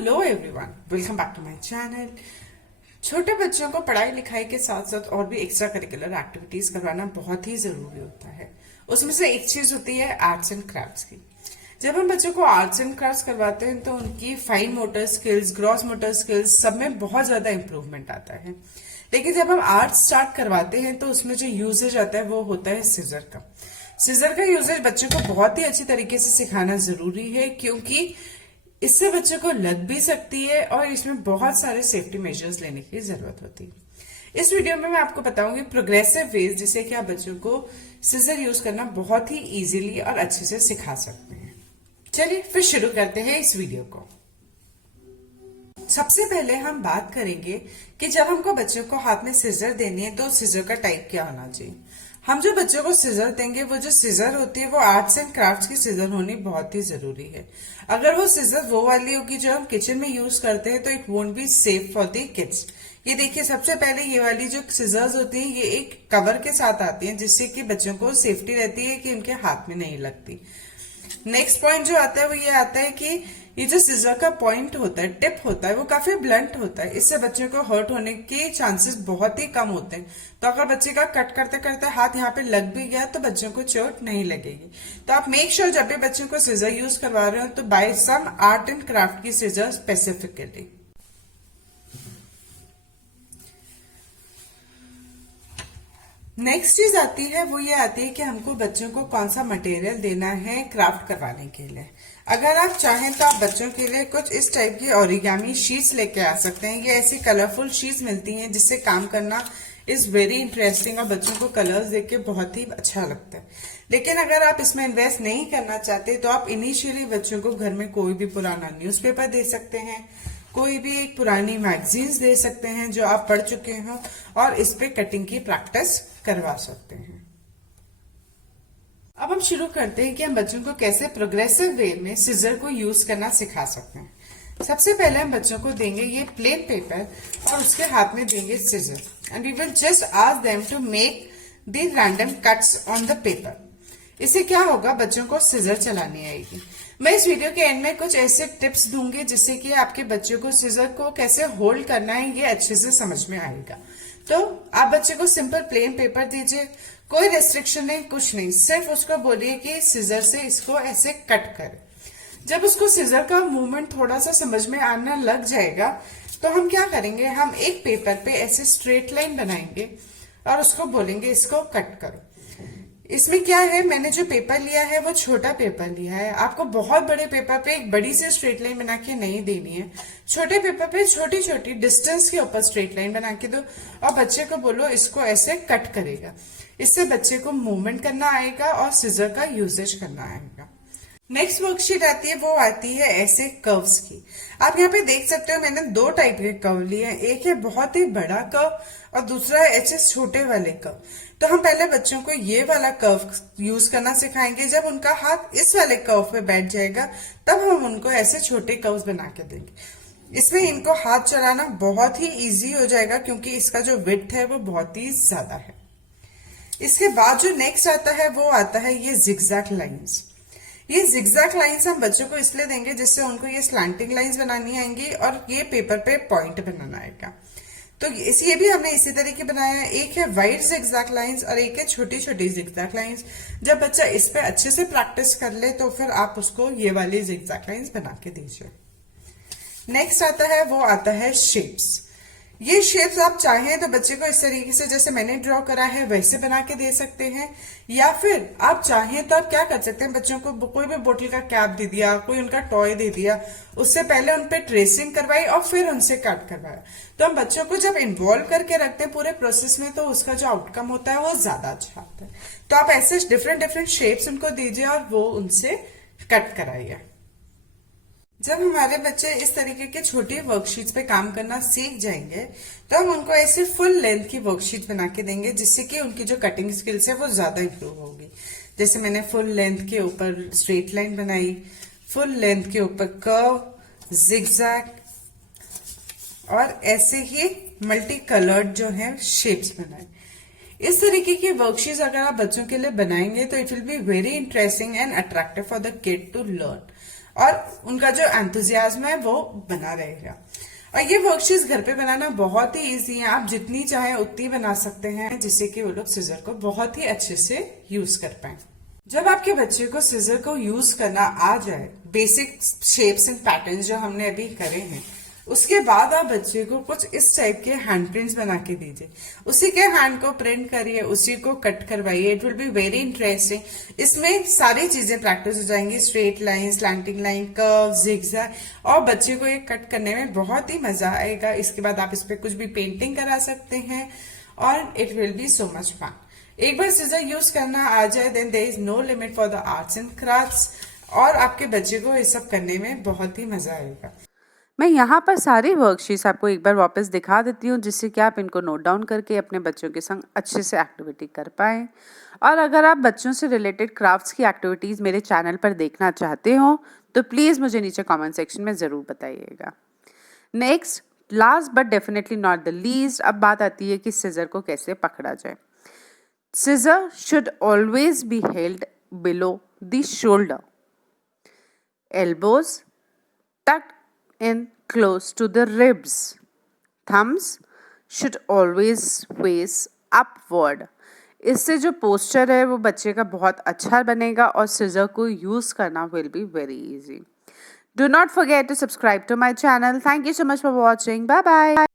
Hello everyone, welcome back to my channel. छोटे बच्चों को पढ़ाई लिखाई के साथ साथ और भी एक्स्ट्रा करिकुलर एक्टिविटीज करवाना बहुत ही जरूरी होता है। उसमें से एक चीज होती है आर्ट्स एंड क्राफ्ट्स की। जब हम बच्चों को आर्ट्स एंड क्राफ्ट्स करवाते हैं तो उनकी fine motor skills, gross motor skills सब में बहुत ज्यादा इंप्रूवमेंट आता है। लेकिन जब हम आर्ट स्टार्ट करवाते हैं तो उसमें जो यूजेज आता है वो होता है सीजर का। सीजर का यूजेज बच्चों को बहुत ही अच्छी तरीके से सिखाना जरूरी है, क्योंकि इससे बच्चों को लग भी सकती है और इसमें बहुत सारे सेफ्टी मेजर्स लेने की जरूरत होती है। इस वीडियो में मैं आपको बताऊंगी प्रोग्रेसिव वेज जिससे कि आप बच्चों को सीजर यूज करना बहुत ही इजीली और अच्छे से सिखा सकते हैं। चलिए फिर शुरू करते हैं इस वीडियो को। सबसे पहले हम बात करेंगे कि जब हमको बच्चों को हाथ में सीजर देनी है तो सीजर का टाइप क्या होना चाहिए। हम जो बच्चों को सीजर देंगे वो जो सीजर होती है वो आर्ट्स एंड क्राफ्ट्स की सीजर होनी बहुत ही जरूरी है। अगर वो सीजर वो वाली होगी जो हम किचन में यूज करते हैं तो it won't be safe for the kids. ये देखिए, सबसे पहले ये वाली जो सीजर्स होती हैं ये एक कवर के साथ आती हैं जिससे कि बच्चों को सेफ्टी रहती है कि उनके हाथ में नहीं लगती। नेक्स्ट पॉइंट जो आता है वो ये आता है कि ये जो सीजर का पॉइंट होता है, टिप होता है, वो काफी ब्लंट होता है। इससे बच्चे को हर्ट होने के चांसेस बहुत ही कम होते हैं। तो अगर बच्चे का कट करते करते हाथ यहाँ पे लग भी गया तो बच्चों को चोट नहीं लगेगी। तो आप मेक श्योर जब भी बच्चों को सीजर यूज करवा रहे हो तो by some art and craft की सीजर स्पेसिफिकली। नेक्स्ट चीज आती है वो ये आती है कि हमको बच्चों को कौन सा मटेरियल देना है क्राफ्ट करवाने के लिए। अगर आप चाहें तो आप बच्चों के लिए कुछ इस टाइप की ओरिगामी शीट्स लेके आ सकते हैं। ये ऐसी कलरफुल शीट्स मिलती हैं जिससे काम करना इज वेरी इंटरेस्टिंग और बच्चों को कलर्स देख के बहुत ही अच्छा लगता है। लेकिन अगर आप इसमें इन्वेस्ट नहीं करना चाहते तो आप इनिशियली बच्चों को घर में कोई भी पुराना न्यूज़पेपर दे सकते हैं, कोई भी एक पुरानी मैगजीन्स दे सकते हैं जो आप पढ़ चुके हो और इस पे कटिंग की प्रैक्टिस करवा सकते हैं। अब हम शुरू करते हैं कि हम बच्चों को कैसे प्रोग्रेसिव वे में सीजर को यूज करना सिखा सकते हैं। सबसे पहले हम बच्चों को देंगे ये प्लेन पेपर और उसके हाथ में देंगे scissor and we will just ask them to make the random cuts on the paper. इससे क्या होगा, बच्चों को सीजर चलानी आएगी। मैं इस वीडियो के एंड में कुछ ऐसे टिप्स दूंगी जिससे कि आपके बच्चों को सीजर को कैसे होल्ड करना है ये अच्छे से समझ में आएगा। तो आप बच्चे को सिंपल प्लेन पेपर दीजिए, कोई रेस्ट्रिक्शन नहीं, कुछ नहीं, सिर्फ उसको बोलिए कि सीजर से इसको ऐसे कट कर। जब उसको सीजर का मूवमेंट थोड़ा सा समझ में आना लग जाएगा तो हम क्या करेंगे, हम एक पेपर पे ऐसे स्ट्रेट लाइन बनाएंगे और उसको बोलेंगे इसको कट करो। इसमें क्या है, मैंने जो पेपर लिया है वो छोटा पेपर लिया है। आपको बहुत बड़े पेपर पे एक बड़ी सी स्ट्रेट लाइन बना के नहीं देनी है। छोटे पेपर पे छोटी छोटी डिस्टेंस के ऊपर स्ट्रेट लाइन बना के दो और बच्चे को बोलो इसको ऐसे कट करेगा। इससे बच्चे को मूवमेंट करना आएगा और सीजर का यूजेज करना आएगा। नेक्स्ट वर्कशीट आती है वो आती है ऐसे कर्व्स की। आप यहाँ पे देख सकते हो मैंने दो टाइप के कर्व लिए हैं, एक है बहुत ही बड़ा कर्व और दूसरा है ऐसे छोटे वाले कर्व। तो हम पहले बच्चों को ये वाला कर्व यूज करना सिखाएंगे। जब उनका हाथ इस वाले कर्व पे बैठ जाएगा तब हम उनको ऐसे छोटे कर्व्स बना के देंगे। इसमें इनको हाथ चलाना बहुत ही इजी हो जाएगा क्योंकि इसका जो विड्थ है वो बहुत ही ज्यादा है। इसके बाद जो नेक्स्ट आता है वो आता है ये जिगजैग लाइन्स। ये जिगजैग लाइन्स हम बच्चों को इसलिए देंगे जिससे उनको ये स्लैंटिंग लाइन्स बनानी आएंगी और ये पेपर पे पॉइंट बनाना आएगा। तो ये भी हमने इसी तरीके बनाया है। एक है वाइड जिगजैग लाइन्स और एक है छोटी छोटी जिगजैग लाइन्स। जब बच्चा इस पे अच्छे से प्रैक्टिस कर ले तो फिर आप उसको ये वाली जिगजैग लाइन्स बना के दीजिए। नेक्स्ट आता है वो आता है शेप्स। ये शेप्स आप चाहें तो बच्चे को इस तरीके से जैसे मैंने ड्रॉ करा है वैसे बना के दे सकते हैं, या फिर आप चाहें तो आप क्या कर सकते हैं, बच्चों को कोई भी बोतल का कैप दे दिया, कोई उनका टॉय दे दिया, उससे पहले उन पे ट्रेसिंग करवाई और फिर उनसे कट करवाया। तो हम बच्चों को जब इन्वॉल्व करके रखते हैं पूरे प्रोसेस में तो उसका जो आउटकम होता है वो ज्यादा अच्छा होता है। तो आप ऐसे डिफरेंट डिफरेंट शेप्स उनको दीजिए और वो उनसे कट कराइए। जब हमारे बच्चे इस तरीके के छोटी वर्कशीट्स पे काम करना सीख जाएंगे तो हम उनको ऐसे फुल लेंथ की वर्कशीट बना के देंगे जिससे कि उनकी जो कटिंग स्किल्स है वो ज्यादा इंप्रूव होगी। जैसे मैंने फुल लेंथ के ऊपर स्ट्रेट लाइन बनाई, फुल लेंथ के ऊपर कर्व, जिगजैग और ऐसे ही मल्टी कलर्ड जो है शेप्स बनाए। इस तरीके की वर्कशीट्स अगर आप बच्चों के लिए बनाएंगे तो it will be very interesting and attractive for the kid to learn. और उनका जो एंथुजियाज्म है वो बना रहेगा। और ये वर्कशीट्स घर पे बनाना बहुत ही इजी है, आप जितनी चाहे उतनी बना सकते हैं, जिससे कि वो लोग सिजर को बहुत ही अच्छे से यूज कर पाए। जब आपके बच्चे को सिजर को यूज करना आ जाए, बेसिक शेप्स एंड पैटर्न्स जो हमने अभी करे हैं, उसके बाद आप बच्चे को कुछ इस टाइप के हैंड प्रिंट्स बना के दीजिए। उसी के हैंड को प्रिंट करिए, उसी को कट करवाइए। It will be very interesting. इसमें सारी चीजें प्रैक्टिस हो जाएंगी, straight line, slanting line, curve, zigzag, और बच्चे को ये कट करने में बहुत ही मजा आएगा। इसके बाद आप इस पे कुछ भी पेंटिंग करा सकते हैं और it will be so much fun. एक बार सिजर यूज करना आ जाए, then there is no limit for the arts and crafts, और आपके बच्चे को ये सब करने में बहुत ही मजा आएगा। मैं यहाँ पर सारी वर्कशीट्स आपको एक बार वापस दिखा देती हूँ, जिससे कि आप इनको नोट डाउन करके अपने बच्चों के संग अच्छे से एक्टिविटी कर पाएँ। और अगर आप बच्चों से रिलेटेड क्राफ्ट्स की एक्टिविटीज़ मेरे चैनल पर देखना चाहते हो तो प्लीज़ मुझे नीचे कमेंट सेक्शन में ज़रूर बताइएगा। Next, last but definitely not the least, अब बात आती है कि सिजर को कैसे पकड़ा जाए। Scissor should always be held below the shoulder, elbows tucked in close to the ribs. Thumbs should always face upward. इससे जो पोस्चर है वो बच्चे का बहुत अच्छा बनेगा और सिजर को यूज करना will be very easy. Do not forget to subscribe to my channel. Thank you so much for watching. Bye bye.